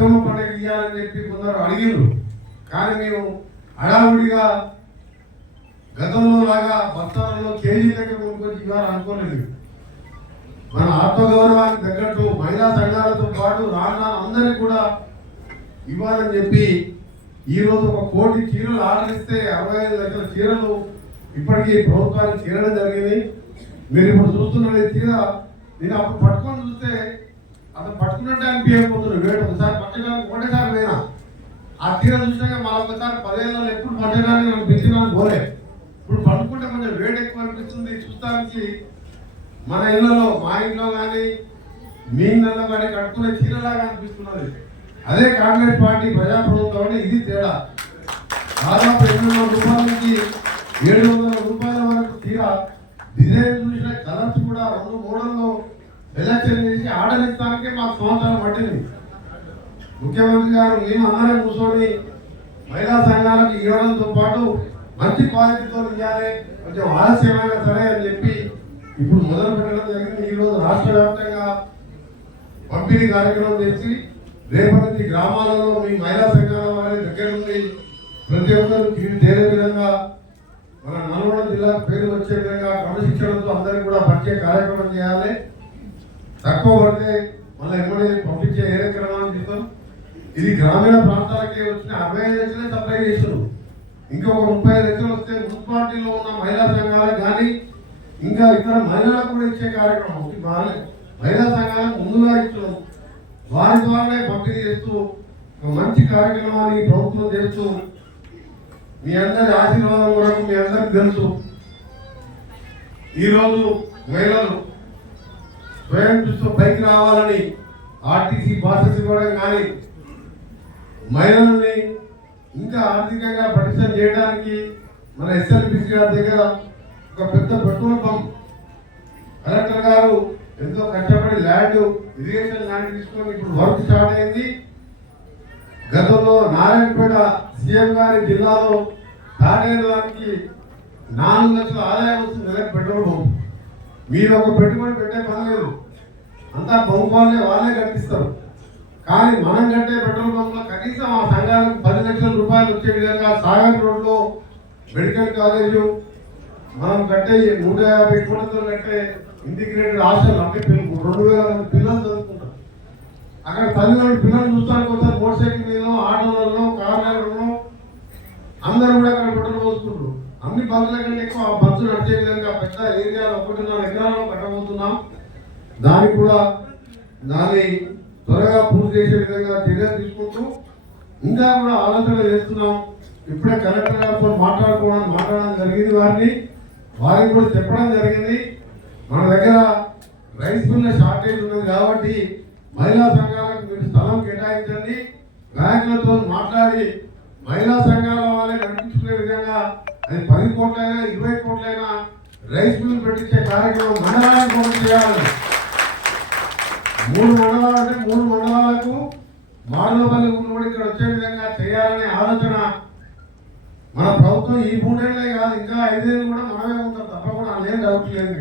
బతుకమ్మ పండుగ ఇవ్వాలని చెప్పి కొందరు అడిగిండ్రు కానీ మేము హడావుడిగా గతంలో లాగా బస్తాలలో కేజీ దగ్గర కొనుక్కొని ఇవ్వాలని అనుకోలేదు. మన ఆత్మగౌరవానికి తగ్గట్టు మహిళా సంఘాలతో పాటు రాన్న అందరికి కూడా ఇవ్వాలని చెప్పి ఈరోజు ఒక కోటి చీరలు ఆర్డర్ ఇస్తే అరవై ఐదు లక్షల చీరలు ఇప్పటికీ ప్రభుత్వానికి చేరడం జరిగింది. మీరు ఇప్పుడు చూస్తున్నది చీర నేను అప్పుడు పట్టుకొని చూస్తే అతను పట్టుకున్నట్టు అనిపించకపోతున్నాడు వేడు ఒకసారి పట్టడానికి ఒకటేసారి పోయినా ఆ చీర చూసినాక మళ్ళీ ఒకసారి పదిహేను ఎప్పుడు పట్టడానికి నన్ను పిలిచినాను పోలే. ఇప్పుడు పట్టుకుంటే కొంచెం వేడి ఎక్కువ అనిపిస్తుంది. చూస్తానికి మన ఇళ్ళలో మా ఇంట్లో కానీ మీ ఇళ్ళలో కానీ కట్టుకునే చీరలాగా అనిపిస్తున్నది. అదే కాంగ్రెస్ పార్టీ ప్రజాప్రభుత్వం అంటే ఇది తేడా. దాదాపు ఎనిమిది వందల రూపాయల నుంచి ఏడు వందల రూపాయల వరకు తీరా డిజైన్ చూసిన కలర్స్ కూడా రెండు మోడల్లో ఎలక్షన్ చేసి ఆర్డర్ మాకు సంవత్సరం పట్టింది. ముఖ్యమంత్రి గారు మేము అందరం కూర్చొని మహిళా సంఘాలకు ఇవ్వడంతో పాటు మంచి క్వాలిటీతో ఇవ్వాలి కొంచెం ఆలస్యమైనా సరే అని చెప్పి ఇప్పుడు మొదలు పెట్టడం జరిగింది. ఈ రోజు రాష్ట్ర వ్యాప్తంగా పంపిణీ కార్యక్రమం చేసి రేపటి గ్రామాలలో మీ మహిళా సంఘాల వారి దగ్గర నుండి ప్రతి ఒక్కరు తీరు చేరే విధంగా మన నల్గొండ జిల్లా పేరు వచ్చే విధంగా క్రమశిక్షణతో అందరికీ కూడా పరిచయ కార్యక్రమం చేయాలి. తక్కువ పడితే మళ్ళీ ఎమ్మడి పంపించే ఏ క్రమాన్ని చెప్తాం? ఇది గ్రామీణ ప్రాంతాలకే వచ్చిన అరవై ఐదు లక్షలే సప్లై చేస్తున్నారు. ఇంకొక ముప్పై ఐదు లక్షలు వస్తే మున్సిపాలిటీలో ఉన్న మహిళా సంఘాలకు కానీ ఇంకా ఇతర మహిళలకు కూడా ఇచ్చే కార్యక్రమం బాగానే. మహిళా సంఘాలకు ముందుగా ఇస్తున్నాం వారి ద్వారానే పంపిణీ చేస్తూ ఒక మంచి కార్యక్రమాన్ని ప్రభుత్వం చేస్తూ మీ అందరి ఆశీర్వాదం కొరకు మీ అందరికి తెలుసు. ఈరోజు మహిళలు స్వయం చూస్తూ పైకి రావాలని ఆర్టీసీ బస్సెస్ ఇవ్వడం కానీ మహిళల్ని ఇంకా ఆర్థికంగా పటిష్టం చేయడానికి మన ఎస్ఎల్పిసి గారి దగ్గర ఒక పెద్ద పెట్రోల్ పంప్ కలెక్టర్ గారు ఎంతో కష్టపడి ల్యాండ్ ఇరిగేషన్ ల్యాండ్ తీసుకొని ఇప్పుడు వర్క్ స్టార్ట్ అయింది. గతంలో నారాయణపేట సీఎం గారి జిల్లాలో స్టార్ట్ దానికి నాలుగు లక్షల ఆదాయం వస్తుంది పెట్రోల్ పంప్. మీరు ఒక పెట్టుబడి పెట్టే పని లేదు. అంతా ప్రభుత్వాలే వాళ్ళే కట్టిస్తారు. కానీ మనం కట్టే పెట్రోల్ పంప్లో కనీసం ఆ సంఘాలకు పది లక్షల రూపాయలు వచ్చే విధంగా సాగర్ రోడ్లో మెడికల్ కాలేజు మనం కట్టే నూట యాభై కోట్లతో కట్టే ఇంటిగ్రేటెడ్ హాస్టల్ అంటే పిల్లలు రెండు వేల మంది పిల్లలు చదువుకుంటారు. అక్కడ తల్లిదండ్రులు పిల్లలు చూస్తానికి వస్తారు మోటార్ సైకిల్ మీద ఆటోలలో కార్లలో అందరూ కూడా అక్కడ పెట్రోల్ పోసుకుంటారు. అన్ని బంధుల కంటే ఎక్కువ ఆ బస్సు నడిచే విధంగా పెద్ద ఏరియాలో ఒకటిన్నర ఎకరాల్లో కట్టబోతున్నాం. దాన్ని కూడా దాన్ని త్వరగా పూర్తి చేసే విధంగా చర్యలు తీసుకుంటూ ఇంకా కూడా ఆలోచన చేస్తున్నాం. ఇప్పుడే కలెక్టర్ గారితో మాట్లాడుకోవడం మాట్లాడడం జరిగింది వారిని. వారికి కూడా చెప్పడం జరిగింది. మన దగ్గర రైస్ మిల్ల షార్టేజ్ ఉన్నది కాబట్టి మహిళా సంఘాలకు మీరు స్థలం కేటాయించండి. బ్యాంకులతో మాట్లాడి మహిళా సంఘాల వాళ్ళే అది పది కోట్లైనా ఇరవై కోట్లైనా రైస్ మిల్ పెట్టించే కార్యక్రమం మండలానికి ఒకటి చేయాలి మూడు మండలాలు అంటే మూడు మండలాలకు మానవపల్లి ఊళ్ళు కూడా ఇక్కడ వచ్చే విధంగా చేయాలనే ఆలోచన మన ప్రభుత్వం ఈ మూడేళ్ళే కాదు ఇంకా ఐదేళ్ళు కూడా మనమే ఉంటాం తప్పకుండా నేను డౌట్ లేదు